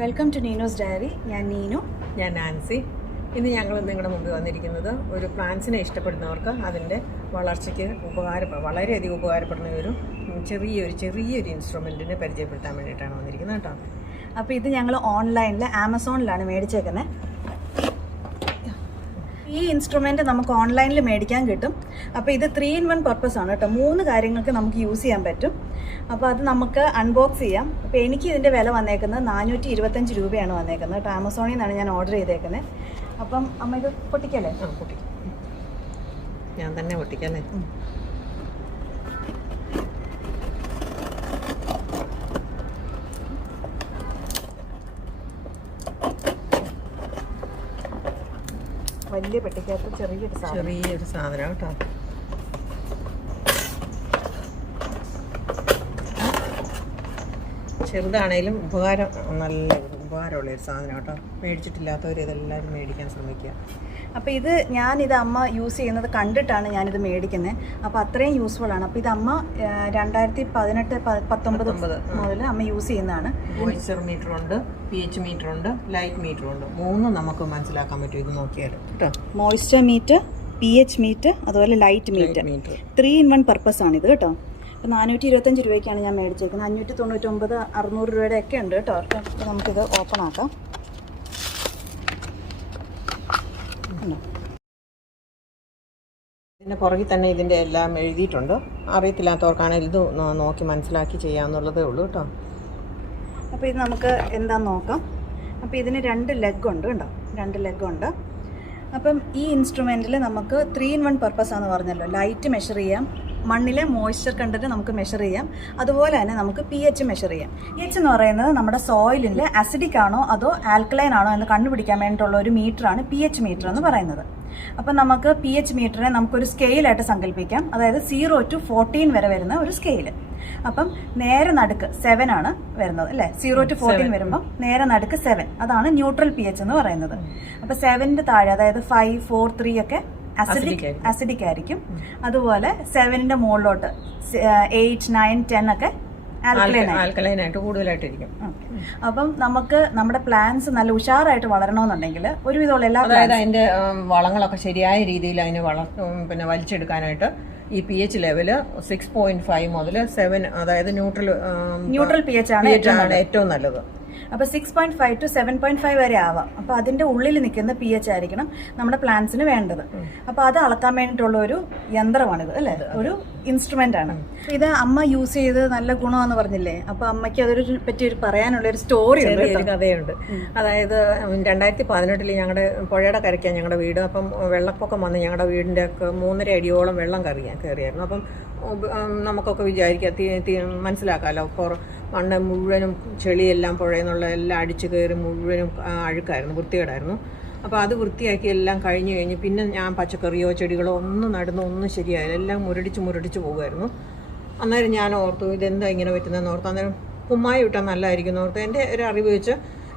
Welcome to നീനോസ് diary. ഞാൻ നീനു. ഞാൻ Nancy. ഇന്ന് ഞങ്ങൾ നിങ്ങളുടെ മുമ്പിൽ വന്നിരിക്കുന്നത് ഒരു പ്ലാന്റ്സിനെ ഇഷ്ടപ്പെടുന്നവർക്ക് അതിൻ്റെ വളർച്ചയ്ക്ക് വളരെയധികം ഉപകാരപ്പെടുന്ന ഒരു ചെറിയൊരു ഇൻസ്ട്രുമെൻറ്റിനെ പരിചയപ്പെടുത്താൻ വേണ്ടിയിട്ടാണ് വന്നിരിക്കുന്നത് കേട്ടോ. അപ്പോൾ ഇത് ഞങ്ങൾ ഓൺലൈനിൽ ആമസോണിലാണ് മേടിച്ചേക്കുന്നത്. ഈ ഇൻസ്ട്രുമെൻറ്റ് നമുക്ക് ഓൺലൈനിൽ മേടിക്കാൻ കിട്ടും. അപ്പോൾ ഇത് 3-in-1 പർപ്പസ് ആണ് കേട്ടോ. 3 കാര്യങ്ങൾക്ക് നമുക്ക് യൂസ് ചെയ്യാൻ പറ്റും. അപ്പോൾ അത് നമുക്ക് അൺബോക്സ് ചെയ്യാം. അപ്പോൾ എനിക്ക് ഇതിൻ്റെ വില വന്നേക്കുന്നത് 425 രൂപയാണ് വന്നേക്കുന്നത് കേട്ടോ. ആമസോണിൽ നിന്നാണ് ഞാൻ ഓർഡർ ചെയ്തേക്കുന്നത്. അപ്പം അമ്മ ഇത് പൊട്ടിക്കല്ലേ? പൊട്ടിക്കാം. ഞാൻ തന്നെ പൊട്ടിക്കല്ലേ? വലിയ പെട്ടിക്കകത്ത് ചെറിയൊരു സാധനം കേട്ടോ. ചെറുതാണേലും നല്ല ഉപകാരമുള്ളൊരു സാധനം കേട്ടോ. മേടിച്ചിട്ടില്ലാത്തവർ ഇതെല്ലാവരും മേടിക്കാൻ ശ്രമിക്കുക. അപ്പോൾ ഞാനിത് അമ്മ യൂസ് ചെയ്യുന്നത് കണ്ടിട്ടാണ് ഞാനിത് മേടിക്കുന്നത്. അപ്പോൾ അത്രയും യൂസ്ഫുൾ ആണ്. അപ്പോൾ ഇത് അമ്മ 2018-19 മുതൽ അമ്മ യൂസ് ചെയ്യുന്നതാണ്. മോയ്സ്ചർ മീറ്റർ ഉണ്ട്, pH മീറ്റർ ഉണ്ട്, ലൈറ്റ് മീറ്റർ ഉണ്ട്. 3 നമുക്ക് മനസ്സിലാക്കാൻ പറ്റും ഇത് നോക്കിയാൽ കേട്ടോ. മോയ്സ്ചർ മീറ്റർ, pH മീറ്റർ, അതുപോലെ ലൈറ്റ് മീറ്റർ. 3-in-1 പർപ്പസ് ആണിത് കേട്ടോ. അപ്പോൾ 425 രൂപയ്ക്കാണ് ഞാൻ മേടിച്ചേക്കുന്നത്. 599, 600 രൂപയുടെ ഒക്കെ ഉണ്ട് കേട്ടോ. അപ്പോൾ നമുക്കിത് ഓപ്പൺ ആക്കാം. ഇതിൻ്റെ പുറകിൽ തന്നെ ഇതിൻ്റെ എല്ലാം എഴുതിയിട്ടുണ്ട്. അറിയത്തില്ലാത്തവർക്കാണെങ്കിൽ ഇത് നോക്കി മനസ്സിലാക്കി ചെയ്യാമെന്നുള്ളതേ ഉള്ളൂ കേട്ടോ. അപ്പോൾ ഇത് നമുക്ക് എന്താണെന്ന് നോക്കാം. അപ്പോൾ ഇതിന് 2 ലെഗ് ഉണ്ട് കേട്ടോ. 2 ലെഗ് ഉണ്ട്. അപ്പം ഈ ഇൻസ്ട്രുമെൻറ്റിൽ നമുക്ക് 3-in-1 പർപ്പസ് ആണെന്ന് പറഞ്ഞല്ലോ. ലൈറ്റ് മെഷർ ചെയ്യാം, മണ്ണിലെ മോയ്സ്ചർ കണ്ടന്റ് നമുക്ക് മെഷർ ചെയ്യാം, അതുപോലെ തന്നെ നമുക്ക് pH മെഷർ ചെയ്യാം. pH എന്ന് പറയുന്നത് നമ്മുടെ സോയിലിൽ അസിഡിക് ആണോ അതോ ആൽക്കലൈൻ ആണോ എന്ന് കണ്ടുപിടിക്കാൻ വേണ്ടിയിട്ടുള്ള ഒരു മീറ്ററാണ് pH മീറ്റർ എന്ന് പറയുന്നത്. അപ്പം നമുക്ക് pH മീറ്ററിനെ നമുക്കൊരു സ്കെയിലായിട്ട് സങ്കല്പിക്കാം. അതായത് 0 to 14 വരെ വരുന്ന ഒരു സ്കെയിൽ. അപ്പം നേരെ നടുക്ക് 7 ആണ് വരുന്നത് അല്ലേ. 0 to 14 വരുമ്പം നേരെ നടുക്ക് 7, അതാണ് ന്യൂട്രൽ pH എന്ന് പറയുന്നത്. അപ്പം 7ന്റെ താഴെ, അതായത് 5, 4, 3 ഒക്കെ അസിഡിക് ആയിരിക്കും. അതുപോലെ 7ന്റെ മുകളിലോട്ട് 8, 9, 10 ഒക്കെ ആൽക്കലൈനായിട്ട് കൂടുതലായിട്ടിരിക്കും. അപ്പം നമുക്ക് നമ്മുടെ പ്ലാന്റ്സ് നല്ല ഉഷാറായിട്ട് വളരണമെന്നുണ്ടെങ്കിൽ ഒരുവിധമുള്ള എല്ലാ, അതായത് അതിന്റെ വളങ്ങളൊക്കെ ശരിയായ രീതിയിൽ അതിന് വലിച്ചെടുക്കാനായിട്ട് ഈ pH ലെവല് 6.5 മുതൽ 7, അതായത് ന്യൂട്രൽ pH ആണ് ഏറ്റവും നല്ലത്. അപ്പോൾ 6.5 to 7.5 വരെ ആവാം. അപ്പോൾ അതിൻ്റെ ഉള്ളിൽ നിൽക്കുന്ന pH ആയിരിക്കണം നമ്മുടെ പ്ലാന്റ്സിന് വേണ്ടത്. അപ്പോൾ അത് അളക്കാൻ വേണ്ടിയിട്ടുള്ള ഒരു യന്ത്രമാണിത് അല്ലേ, ഒരു ഇൻസ്ട്രുമെൻ്റ് ആണ്. ഇത് അമ്മ യൂസ് ചെയ്ത് നല്ല ഗുണമാണെന്ന് പറഞ്ഞില്ലേ. അപ്പോൾ അമ്മയ്ക്ക് അതൊരു പറ്റിയൊരു പറയാനുള്ളൊരു സ്റ്റോറി ഉണ്ട്, ഒരു കഥയുണ്ട്. അതായത് 2018 ഞങ്ങളുടെ പുഴയുടെ കരയ്ക്കാണ് ഞങ്ങളുടെ വീട്. അപ്പം വെള്ളപ്പൊക്കം വന്ന് ഞങ്ങളുടെ വീടിൻ്റെ ഒക്കെ 3.5 അടിയോളം വെള്ളം കയറിയായിരുന്നു. അപ്പം നമുക്കൊക്കെ വിചാരിക്കാം, മനസ്സിലാക്കാമല്ലോ, മണ്ണ് മുഴുവനും ചെളിയെല്ലാം പുഴയിൽ നിന്നുള്ള എല്ലാം അടിച്ചു കയറി മുഴുവനും അഴുക്കായിരുന്നു, വൃത്തികേടായിരുന്നു. അപ്പോൾ അത് വൃത്തിയാക്കി എല്ലാം കഴിഞ്ഞ് പിന്നെ ഞാൻ പച്ചക്കറിയോ ചെടികളോ ഒന്നും ശരിയായില്ല. എല്ലാം മുരടിച്ച് പോകുമായിരുന്നു. അന്നേരം ഞാൻ ഓർത്തു ഇതെന്താ ഇങ്ങനെ പറ്റുന്നതെന്ന് ഓർത്തു. അന്നേരം കുമ്മായം ഇട്ടാൽ നല്ലതായിരിക്കും എന്ന് ഓർത്തു. എൻ്റെ ഒരു അറിവ് വെച്ച്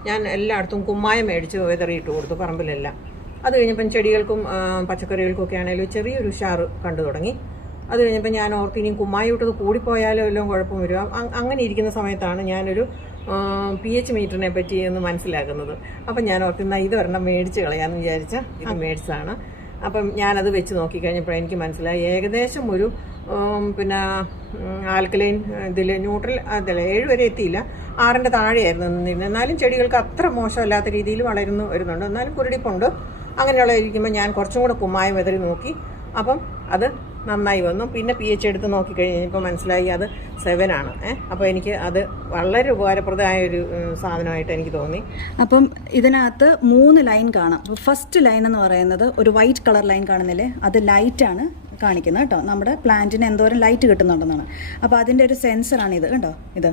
ഞാൻ എല്ലായിടത്തും കുമ്മായം മേടിച്ച് വെതറിയിട്ട് കൊടുത്തു പറമ്പിലെല്ലാം. അത് കഴിഞ്ഞപ്പം ചെടികൾക്കും പച്ചക്കറികൾക്കും ഒക്കെ ആണെങ്കിലും ചെറിയൊരു ഉഷാറ് കണ്ടു തുടങ്ങി. അത് കഴിഞ്ഞപ്പോൾ ഞാൻ ഓർത്ത് ഇനി കുമ്മായി ഇട്ടത് കൂടിപ്പോയാലോ എല്ലാം കുഴപ്പം വരിക. അങ്ങനെ ഇരിക്കുന്ന സമയത്താണ് ഞാനൊരു pH മീറ്ററിനെ പറ്റി എന്ന് മനസ്സിലാക്കുന്നത്. അപ്പം ഞാൻ ഓർക്കുന്ന ഇത് ഒരെണ്ണം മേടിച്ച് കളയാമെന്ന് വിചാരിച്ച ഇത് മേടിച്ചതാണ്. അപ്പം ഞാനത് വെച്ച് നോക്കിക്കഴിഞ്ഞപ്പോൾ എനിക്ക് മനസ്സിലായി ഏകദേശം ഒരു ആൽക്കലൈൻ ഇതിൽ ന്യൂട്രൽ അതല്ല 7 വരെ എത്തിയില്ല, 6ന്റെ താഴെയായിരുന്നു നിന്നിരുന്നത്. എന്നാലും ചെടികൾക്ക് അത്ര മോശമല്ലാത്ത രീതിയിൽ വരുന്നുണ്ട്. എന്നാലും കുരുടിപ്പുണ്ട്. അങ്ങനെയുള്ള ഇരിക്കുമ്പോൾ ഞാൻ കുറച്ചും കൂടെ കുമ്മായം വെതറി നോക്കി. അപ്പം അത് നന്നായി വന്നു. പിന്നെ pH എടുത്ത് നോക്കിക്കഴിഞ്ഞപ്പോൾ മനസ്സിലായി അത് 7 ആണ്. അപ്പോൾ എനിക്ക് അത് വളരെ ഉപകാരപ്രദമായ ഒരു സാധനമായിട്ട് എനിക്ക് തോന്നി. അപ്പം ഇതിനകത്ത് 3 ലൈൻ കാണാം. അപ്പോൾ ഫസ്റ്റ് ലൈൻ എന്ന് പറയുന്നത് ഒരു വൈറ്റ് കളർ ലൈൻ കാണുന്നില്ലേ, അത് ലൈറ്റാണ് കാണിക്കുന്നത് കേട്ടോ. നമ്മുടെ പ്ലാന്റിന് എന്തോരം ലൈറ്റ് കിട്ടുന്നുണ്ടെന്നാണ്. അപ്പോൾ അതിൻ്റെ ഒരു സെൻസറാണ് ഇത് കേട്ടോ. ഇത്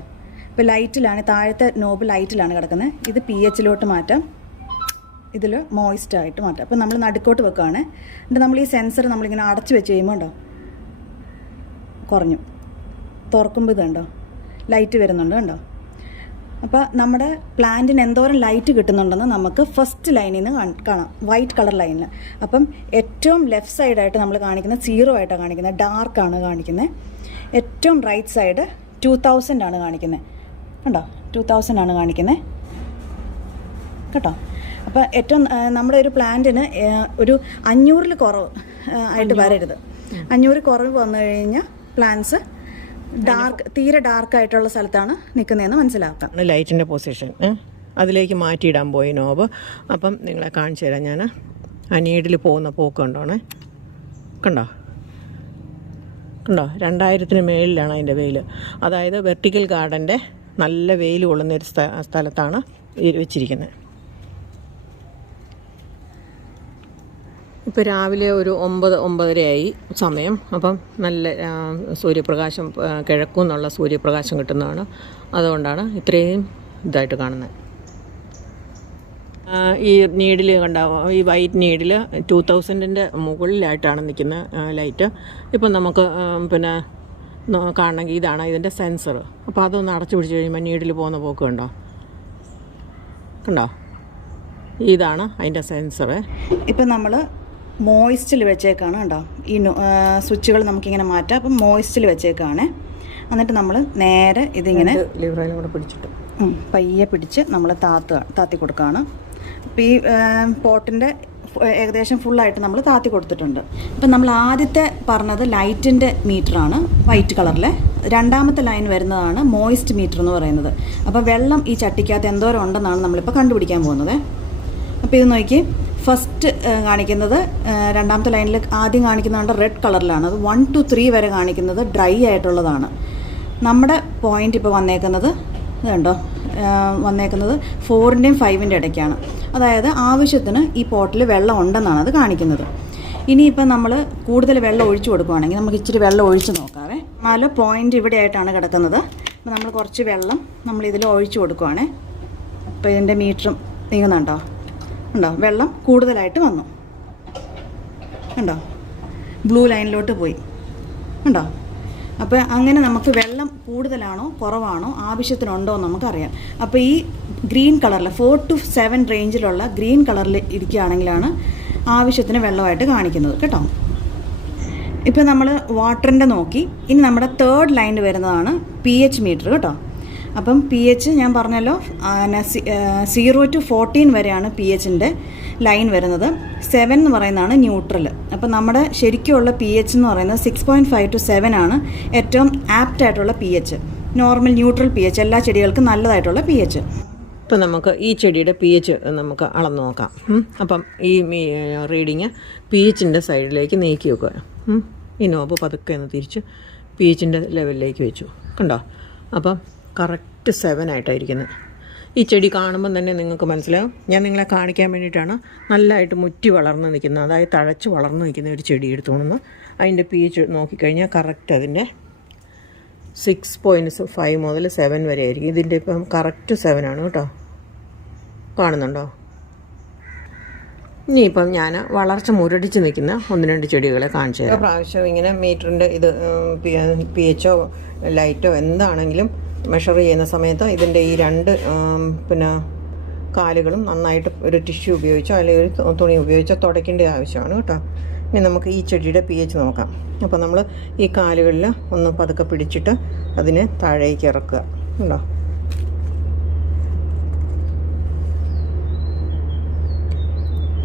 ഇപ്പോൾ ലൈറ്റിലാണ്, താഴത്തെ നോബ് ലൈറ്റിലാണ് കിടക്കുന്നത്. ഇത് pH മാറ്റാം, ഇതിൽ മോയിസ്റ്റായിട്ട് മാറ്റാം. അപ്പോൾ നമ്മൾ നടുക്കോട്ട് വെക്കുകയാണ്. എന്നിട്ട് നമ്മൾ ഈ സെൻസർ നമ്മളിങ്ങനെ അടച്ച് വെച്ച് കഴിയുമ്പോൾ ഉണ്ടോ കുറഞ്ഞു, തുറക്കുമ്പോൾ ഇതുണ്ടോ ലൈറ്റ് വരുന്നുണ്ട് കണ്ടോ. അപ്പോൾ നമ്മുടെ പ്ലാന്റിന് എന്തോരം ലൈറ്റ് കിട്ടുന്നുണ്ടെന്ന് നമുക്ക് ഫസ്റ്റ് ലൈനിൽ നിന്ന് കാണാം, വൈറ്റ് കളർ ലൈനിൽ. അപ്പം ഏറ്റവും ലെഫ്റ്റ് സൈഡായിട്ട് നമ്മൾ കാണിക്കുന്നത് 0 ആയിട്ടാണ് കാണിക്കുന്നത്, ഡാർക്കാണ് കാണിക്കുന്നത്. ഏറ്റവും റൈറ്റ് സൈഡ് 2000 ആണ് കാണിക്കുന്നത് കണ്ടോ, 2000 ആണ് കാണിക്കുന്നത്. കേട്ടോ. അപ്പോൾ ഏറ്റവും നമ്മുടെ ഒരു പ്ലാന്റിന് ഒരു 500 കുറവ് ആയിട്ട് വരരുത്. 500 കുറവ് വന്നു കഴിഞ്ഞാൽ പ്ലാന്റ്സ് തീരെ ഡാർക്കായിട്ടുള്ള സ്ഥലത്താണ് നിൽക്കുന്നതെന്ന് മനസ്സിലാക്കാം. ലൈറ്റിൻ്റെ പൊസിഷൻ അതിലേക്ക് മാറ്റിയിടാൻ പോയി നോബ്. അപ്പം നിങ്ങളെ കാണിച്ചു തരാം ഞാൻ. ആ നീഡിൽ പോകുന്ന പോക്ക് കണ്ടോണേ, കണ്ടോ 2000-ന് മേളിലാണ് അതിൻ്റെ വെയിൽ. അതായത് വെർട്ടിക്കൽ ഗാർഡൻ്റെ നല്ല വെയിൽ കൊള്ളുന്നൊരു സ്ഥലത്താണ് വെച്ചിരിക്കുന്നത്. ഇപ്പോൾ രാവിലെ ഒരു 9-9:30 സമയം. അപ്പം നല്ല സൂര്യപ്രകാശം, കിഴക്കു നിന്നുള്ള സൂര്യപ്രകാശം കിട്ടുന്നതാണ്. അതുകൊണ്ടാണ് ഇത്രയും ഇതായിട്ട് കാണുന്നത്. ഈ നീഡിൽ കണ്ടാവും, ഈ വൈറ്റ് നീഡിൽ 2000-ൻ്റെ മുകളിലായിട്ടാണ് നിൽക്കുന്ന ലൈറ്റ്. ഇപ്പം നമുക്ക് പിന്നെ കാണണമെങ്കിൽ ഇതാണ് ഇതിൻ്റെ സെൻസർ. അപ്പോൾ അതൊന്ന് അടച്ചു പിടിച്ച് കഴിയുമ്പോൾ നീഡിൽ പോകുന്ന പോക്ക് കണ്ടോ. ഇതാണ് അതിൻ്റെ സെൻസറ്. ഇപ്പം നമ്മൾ മോയിസ്റ്റിൽ വെച്ചേക്കാണ് കണ്ടോ. ഈ സ്വിച്ചുകൾ നമുക്കിങ്ങനെ മാറ്റാം. അപ്പം മോയിസ്റ്റിൽ വെച്ചേക്കാണ്. എന്നിട്ട് നമ്മൾ നേരെ ഇതിങ്ങനെ ലിവറയിലും കൂടെ പിടിച്ചിട്ട് പയ്യെ പിടിച്ച് നമ്മൾ താത്തി കൊടുക്കുകയാണ്. അപ്പോൾ ഈ പോട്ടിൻ്റെ ഏകദേശം ഫുള്ളായിട്ട് നമ്മൾ താത്തി കൊടുത്തിട്ടുണ്ട്. ഇപ്പം നമ്മൾ ആദ്യത്തെ പറഞ്ഞത് ലൈറ്റിൻ്റെ മീറ്ററാണ്, വൈറ്റ് കളറിലെ. രണ്ടാമത്തെ ലൈൻ വരുന്നതാണ് മോയിസ്റ്റ് മീറ്റർ എന്ന് പറയുന്നത്. അപ്പോൾ വെള്ളം ഈ ചട്ടിക്കകത്ത് എന്തോരം ഉണ്ടെന്നാണ് നമ്മളിപ്പോൾ കണ്ടുപിടിക്കാൻ പോകുന്നത്. അപ്പോൾ ഇത് നോക്കി, ഫസ്റ്റ് കാണിക്കുന്നത് രണ്ടാമത്തെ ലൈനിൽ ആദ്യം കാണിക്കുന്നത് റെഡ് കളറിലാണ്. അത് 1 to 3 വരെ കാണിക്കുന്നത് ഡ്രൈ ആയിട്ടുള്ളതാണ്. നമ്മുടെ പോയിൻ്റ് ഇപ്പോൾ വന്നേക്കുന്നത് ഇതുണ്ടോ, വന്നേക്കുന്നത് 4-ൻ്റെയും 5-ൻ്റെ ഇടയ്ക്കാണ്. അതായത് ആവശ്യത്തിന് ഈ പോട്ടിൽ വെള്ളം ഉണ്ടെന്നാണ് അത് കാണിക്കുന്നത്. ഇനിയിപ്പോൾ നമ്മൾ കൂടുതൽ വെള്ളം ഒഴിച്ചു കൊടുക്കുകയാണെങ്കിൽ നമുക്ക് ഇച്ചിരി വെള്ളം ഒഴിച്ച് നോക്കാവേ. 4 പോയിൻ്റ് ഇവിടെ ആയിട്ടാണ് കിടക്കുന്നത്. അപ്പോൾ നമ്മൾ കുറച്ച് വെള്ളം നമ്മളിതിൽ ഒഴിച്ചു കൊടുക്കുകയാണേ. അപ്പോൾ ഇതിൻ്റെ മീറ്ററും നീങ്ങുന്നുണ്ടോ, വെള്ളം കൂടുതലായിട്ട് വന്നു കണ്ടോ, ബ്ലൂ ലൈനിലോട്ട് പോയി കണ്ടോ. അപ്പോൾ അങ്ങനെ നമുക്ക് വെള്ളം കൂടുതലാണോ കുറവാണോ ആവശ്യത്തിനുണ്ടോ എന്ന് നമുക്കറിയാം. അപ്പോൾ ഈ ഗ്രീൻ കളറിൽ 4 to 7 റേഞ്ചിലുള്ള ഗ്രീൻ കളറിൽ ഇരിക്കുകയാണെങ്കിലാണ് ആവശ്യത്തിന് വെള്ളമായിട്ട് കാണിക്കുന്നത് കേട്ടോ. ഇപ്പോൾ നമ്മൾ വാട്ടറിൻ്റെ നോക്കി. ഇനി നമ്മുടെ 3rd ലൈനിൽ വരുന്നതാണ് pH മീറ്റർ കേട്ടോ. അപ്പം pH ഞാൻ പറഞ്ഞല്ലോ 0 to 14 വരെയാണ് pHൻ്റെ ലൈൻ വരുന്നത്. 7 എന്ന് പറയുന്നതാണ് ന്യൂട്രൽ. അപ്പം നമ്മുടെ ശരിക്കുമുള്ള pH എന്ന് പറയുന്നത് 6.5 to 7 ആണ് ഏറ്റവും ആപ്റ്റ് ആയിട്ടുള്ള pH, നോർമൽ ന്യൂട്രൽ pH, എല്ലാ ചെടികൾക്കും നല്ലതായിട്ടുള്ള pH. ഇപ്പം നമുക്ക് ഈ ചെടിയുടെ pH നമുക്ക് അളന്ന് നോക്കാം. അപ്പം ഈ റീഡിങ് pHൻ്റെ സൈഡിലേക്ക് നീക്കി വെക്കുക. ഈ നോബ് പതുക്കെ ഒന്ന് തിരിച്ച് pHൻ്റെ ലെവലിലേക്ക് വെച്ചു കണ്ടോ. അപ്പം കറക്റ്റ് 7 ആയിട്ടായിരിക്കുന്നത്. ഈ ചെടി കാണുമ്പം തന്നെ നിങ്ങൾക്ക് മനസ്സിലാവും. ഞാൻ നിങ്ങളെ കാണിക്കാൻ വേണ്ടിയിട്ടാണ് നല്ലതായിട്ട് മുറ്റി വളർന്ന് നിൽക്കുന്നത്, അതായത് തഴച്ച് വളർന്ന് നിൽക്കുന്ന ഒരു ചെടി എടുത്തോണെന്ന്. അതിൻ്റെ pH നോക്കിക്കഴിഞ്ഞാൽ കറക്റ്റ് അതിൻ്റെ 6.5 മുതൽ 7 വരെ ആയിരിക്കും. ഇതിൻ്റെ ഇപ്പം കറക്റ്റ് 7 ആണ് കേട്ടോ. കാണുന്നുണ്ടോ? ഇനിയിപ്പം ഞാൻ വളർച്ച മുരടിച്ച് നിൽക്കുന്ന 1-2 ചെടികളെ കാണിച്ചു തരാം. പ്രാവശ്യം ഇങ്ങനെ മീറ്ററിൻ്റെ ഇത് pHോ ലൈറ്റോ എന്താണെങ്കിലും മെഷർ ചെയ്യുന്ന സമയത്ത് ഇതിൻ്റെ ഈ 2 പിന്നെ കാലുകളും നന്നായിട്ട് ഒരു ടിഷ്യൂ ഉപയോഗിച്ചോ അല്ലെങ്കിൽ ഒരു തുണി ഉപയോഗിച്ചോ തുടയ്ക്കേണ്ട ആവശ്യമാണ് കേട്ടോ. ഇനി നമുക്ക് ഈ ചെടിയുടെ pH നോക്കാം. അപ്പോൾ നമ്മൾ ഈ കാലുകളിൽ ഒന്ന് പതുക്കെ പിടിച്ചിട്ട് അതിനെ താഴേക്ക് ഇറക്കുക ഉണ്ടോ.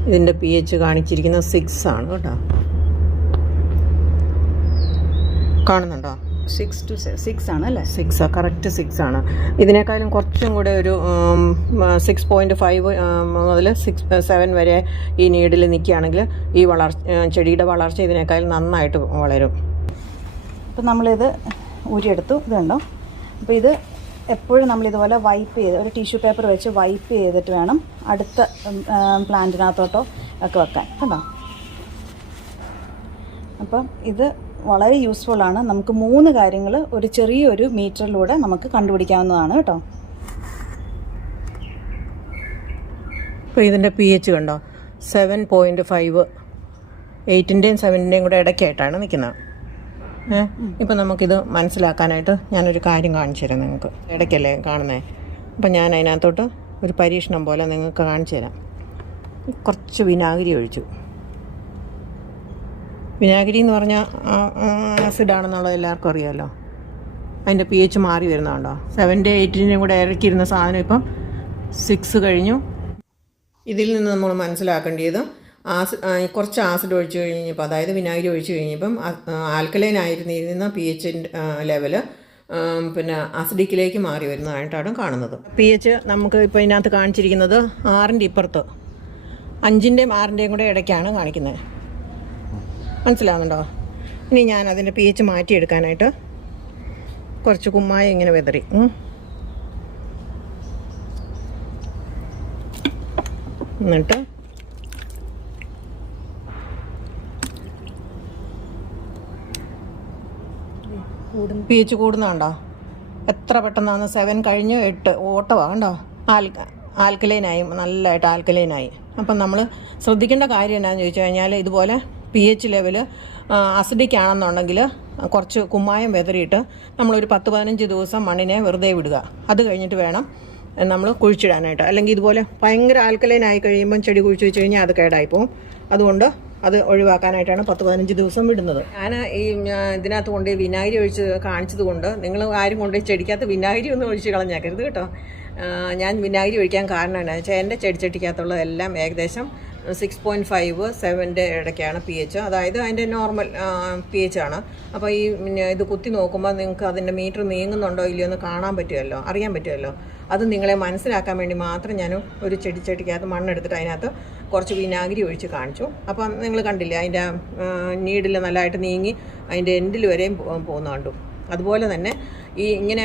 ഇതിൻ്റെ pH കാണിച്ചിരിക്കുന്നത് 6 ആണ് കേട്ടോ. കാണുന്നുണ്ടോ? 6 to 6 ആണ് അല്ലേ? 6 കറക്റ്റ് 6 ആണ്. ഇതിനേക്കാളും കുറച്ചും കൂടെ ഒരു 6.5 മുതൽ 7 വരെ ഈ നീഡിൽ നിൽക്കുകയാണെങ്കിൽ ഈ ചെടിയുടെ വളർച്ച ഇതിനേക്കാളും നന്നായിട്ട് വളരും. അപ്പോൾ നമ്മളിത് ഊരിയെടുത്തു, ഇതുണ്ടോ. അപ്പോൾ ഇത് എപ്പോഴും നമ്മളിതുപോലെ വൈപ്പ് ചെയ്ത് ഒരു ടിഷ്യൂ പേപ്പർ വെച്ച് വൈപ്പ് ചെയ്തിട്ട് വേണം അടുത്ത പ്ലാന്റിനകത്തോട്ടോ ഒക്കെ വെക്കാൻ കേട്ടോ. അപ്പം ഇത് വളരെ യൂസ്ഫുള്ളാണ്. നമുക്ക് 3 കാര്യങ്ങൾ ഒരു ചെറിയൊരു മീറ്ററിലൂടെ നമുക്ക് കണ്ടുപിടിക്കാവുന്നതാണ് കേട്ടോ. ഇപ്പോൾ ഇതിൻ്റെ pH കണ്ടോ, 7.5, 8-ൻ്റെയും 7-ൻ്റെയും കൂടെ ഇടയ്ക്കായിട്ടാണ് നിൽക്കുന്നത്. ഇപ്പം നമുക്കിത് മനസ്സിലാക്കാനായിട്ട് ഞാനൊരു കാര്യം കാണിച്ചു തരാം നിങ്ങൾക്ക്. ഇടയ്ക്കല്ലേ കാണുന്നത്. അപ്പം ഞാൻ അതിനകത്തോട്ട് ഒരു പരീക്ഷണം പോലെ നിങ്ങൾക്ക് കാണിച്ചു തരാം. കുറച്ച് വിനാഗിരി ഒഴിച്ചു. വിനാഗിരി എന്ന് പറഞ്ഞാൽ ആസിഡാണെന്നുള്ളത് എല്ലാവർക്കും അറിയാമല്ലോ. അതിൻ്റെ pH മാറി വരുന്നതുണ്ടോ. 7-ൻ്റെയും 8-ൻ്റെയും കൂടെ ഇറക്കിയിരുന്ന സാധനം ഇപ്പം 6 കഴിഞ്ഞു, ഇതിൽ നിന്ന് നമ്മൾ മനസ്സിലാക്കേണ്ടത് കുറച്ച് ആസിഡ് ഒഴിച്ച് കഴിഞ്ഞപ്പോൾ, അതായത് വിനാഗിരി ഒഴിച്ച് കഴിഞ്ഞപ്പം ആൽക്കലൈൻ ആയിരുന്നിരുന്ന pH ലെവല് പിന്നെ അസിഡിക്കിലേക്ക് മാറി വരുന്നതായിട്ടാണ് കാണുന്നത്. pH നമുക്ക് ഇപ്പോൾ ഇതിനകത്ത് കാണിച്ചിരിക്കുന്നത് 6ൻ്റെ ഇപ്പുറത്ത്, 5ൻ്റെയും 6ൻ്റെയും കൂടെ ഇടയ്ക്കാണ് കാണിക്കുന്നത്. മനസ്സിലാവുന്നുണ്ടോ? ഇനി ഞാൻ അതിൻ്റെ pH മാറ്റിയെടുക്കാനായിട്ട് കുറച്ച് കുമ്മായി ഇങ്ങനെ വെതറി, എന്നിട്ട് pH കൂടുന്നുണ്ടോ? എത്ര പെട്ടെന്നാണ് 7 കഴിഞ്ഞ് 8 ഓട്ടമാണ് കണ്ടോ. ആൽക്കലൈനായി, നല്ലതായിട്ട് ആൽക്കലൈനായി. അപ്പം നമ്മൾ ശ്രദ്ധിക്കേണ്ട കാര്യം എന്താണെന്ന് ചോദിച്ചു കഴിഞ്ഞാൽ, ഇതുപോലെ pH ലെവല് അസിഡിക് ആണെന്നുണ്ടെങ്കിൽ കുറച്ച് കുമ്മായം വെതറിയിട്ട് നമ്മളൊരു 10-15 ദിവസം മണ്ണിനെ വെറുതെ വിടുക. അത് കഴിഞ്ഞിട്ട് വേണം നമ്മൾ കുഴിച്ചിടാനായിട്ട്. അല്ലെങ്കിൽ ഇതുപോലെ ഭയങ്കര ആൽക്കലൈനായി കഴിയുമ്പം ചെടി കുഴിച്ച് വെച്ച് കഴിഞ്ഞാൽ അത് കേടായിപ്പോവും. അതുകൊണ്ട് അത് ഒഴിവാക്കാനായിട്ടാണ് 10-15 ദിവസം വിടുന്നത്. ഞാൻ ഇതിനകത്ത് കൊണ്ട് വിനാഗിരി ഒഴിച്ച് കാണിച്ചത് കൊണ്ട് നിങ്ങൾ ആരും കൊണ്ട് ചെടിക്കകത്ത് വിനാഗിരി ഒന്നും ഒഴിച്ച് കളഞ്ഞേക്കരുത് കേട്ടോ. ഞാൻ വിനാഗിരി ഒഴിക്കാൻ കാരണം എന്താണെന്ന് വെച്ചാൽ എൻ്റെ ചെടിച്ചട്ടിക്കകത്തുള്ളതെല്ലാം ഏകദേശം 6.5-7ൻ്റെ ഇടയ്ക്കാണ് pH. അതായത് അതിൻ്റെ നോർമൽ pH ആണ്. അപ്പോൾ ഈ ഇത് കുത്തി നോക്കുമ്പോൾ നിങ്ങൾക്ക് അതിൻ്റെ മീറ്റർ നീങ്ങുന്നുണ്ടോ ഇല്ലയോ എന്ന് കാണാൻ പറ്റുമല്ലോ, അറിയാൻ പറ്റുമല്ലോ. അത് നിങ്ങളെ മനസ്സിലാക്കാൻ വേണ്ടി മാത്രം ഞാൻ ഒരു ചെടിച്ചട്ടിക്കകത്ത് മണ്ണെടുത്തിട്ട് അതിനകത്ത് കുറച്ച് വിനാഗിരി ഒഴിച്ച് കാണിച്ചു. അപ്പം നിങ്ങൾ കണ്ടില്ലേ, അതിൻ്റെ നീഡിൽ നല്ലതായിട്ട് നീങ്ങി അതിൻ്റെ എൻഡിൽ വരെയും പോകുന്ന കണ്ടു. അതുപോലെ തന്നെ ഈ ഇങ്ങനെ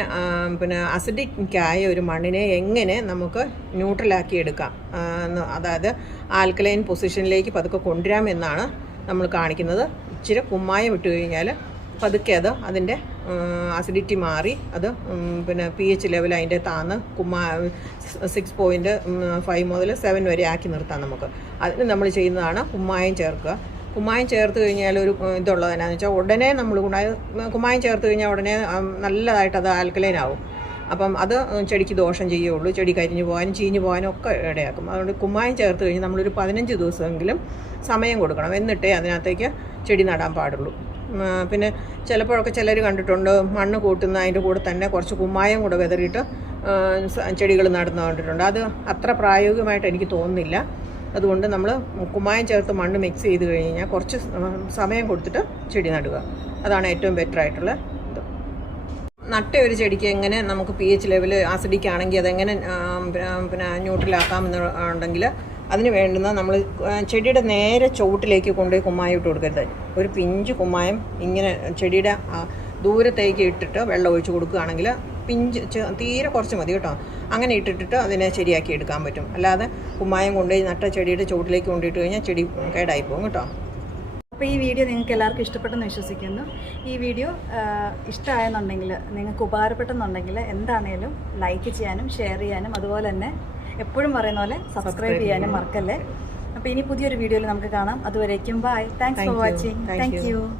പിന്നെ അസിഡിക്കായ ഒരു മണ്ണിനെ എങ്ങനെ നമുക്ക് ന്യൂട്രലാക്കി എടുക്കാം, അതായത് ആൽക്കലൈൻ പൊസിഷനിലേക്ക് പതുക്കെ കൊണ്ടുവരാമെന്നാണ് നമ്മൾ കാണിക്കുന്നത്. ഇച്ചിരി കുമ്മായം ഇട്ട് കഴിഞ്ഞാൽ പതുക്കെ അതിൻ്റെ അസിഡിറ്റി മാറി അത് പിന്നെ pH ലെവൽ അതിൻ്റെ താന്ന് 6.5 മുതൽ 7 വരെ ആക്കി നിർത്താം നമുക്ക്. അതിന് നമ്മൾ ചെയ്യുന്നതാണ് കുമ്മായം ചേർക്കുക. കുമ്മായം ചേർത്ത് കഴിഞ്ഞാൽ ഒരു ഇതുള്ളത് എന്നാന്ന് വെച്ചാൽ, ഉടനെ നമ്മൾ കുമ്മായം ചേർത്ത് കഴിഞ്ഞാൽ ഉടനെ നല്ലതായിട്ട് അത് ആൽക്കലൈൻ ആവും. അപ്പം അത് ചെടിക്ക് ദോഷം ചെയ്യുകയുള്ളൂ. ചെടി കരിഞ്ഞു പോകാനും ചീഞ്ഞു പോകാനും ഒക്കെ ഇടയാക്കും. അതുകൊണ്ട് കുമ്മായം ചേർത്ത് കഴിഞ്ഞാൽ നമ്മളൊരു 15 ദിവസമെങ്കിലും സമയം കൊടുക്കണം. എന്നിട്ടേ അതിനകത്തേക്ക് ചെടി നടാൻ പാടുള്ളൂ. പിന്നെ ചിലപ്പോഴൊക്കെ ചിലർ കണ്ടിട്ടുണ്ട്, മണ്ണ് കൂട്ടുന്ന അതിൻ്റെ കൂടെ തന്നെ കുറച്ച് കുമ്മായം കൂടെ വെതറിയിട്ട് ചെടികൾ നടുന്ന കണ്ടിട്ടുണ്ട്. അത് അത്ര പ്രായോഗികമായിട്ട് എനിക്ക് തോന്നുന്നില്ല. അതുകൊണ്ട് നമ്മൾ കുമ്മായം ചേർത്ത് മണ്ണ് മിക്സ് ചെയ്ത് കഴിഞ്ഞാൽ കുറച്ച് സമയം കൊടുത്തിട്ട് ചെടി നടുക. അതാണ് ഏറ്റവും ബെറ്റർ ആയിട്ടുള്ള ഇത്. നട്ട ഒരു ചെടിക്ക് എങ്ങനെ നമുക്ക് pH ലെവൽ ആസിഡിക് ആണെങ്കിൽ അതെങ്ങനെ പിന്നെ ന്യൂട്രലാക്കാമെന്നുണ്ടെങ്കിൽ അതിന് വേണ്ടുന്ന നമ്മൾ ചെടിയുടെ നേരെ ചുവട്ടിലേക്ക് കൊണ്ടുപോയി കുമ്മായം ഇട്ട് കൊടുക്കരുത്. ഒരു പിഞ്ച് കുമ്മായം ഇങ്ങനെ ചെടിയുടെ ദൂരത്തേക്ക് ഇട്ടിട്ട് വെള്ളം ഒഴിച്ച് കൊടുക്കുകയാണെങ്കിൽ പിഞ്ച് തീരെ കുറച്ച് മതി കേട്ടോ. അങ്ങനെ ഇട്ടിട്ട് അതിനെ ശരിയാക്കി എടുക്കാൻ പറ്റും. അല്ലാതെ കുമ്മായം കൊണ്ടുപോയി നട്ട ചെടിയുടെ ചുവട്ടിലേക്ക് കൊണ്ടുപോയിട്ട് കഴിഞ്ഞാൽ ചെടി കേടായി പോകും കേട്ടോ. അപ്പോൾ ഈ വീഡിയോ നിങ്ങൾക്ക് എല്ലാവർക്കും ഇഷ്ടപ്പെട്ടെന്ന് വിശ്വസിക്കുന്നു. ഈ വീഡിയോ ഇഷ്ടമായെന്നുണ്ടെങ്കിൽ, നിങ്ങൾക്ക് ഉപകാരപ്പെട്ടെന്നുണ്ടെങ്കിൽ എന്താണേലും ലൈക്ക് ചെയ്യാനും ഷെയർ ചെയ്യാനും, അതുപോലെ തന്നെ എപ്പോഴും പറയുന്ന പോലെ സബ്സ്ക്രൈബ് ചെയ്യാനും മറക്കല്ലേ. അപ്പോൾ ഇനി പുതിയൊരു വീഡിയോയിൽ നമുക്ക് കാണാം. അതുവരേക്കും bye. Thanks for watching. Thank U.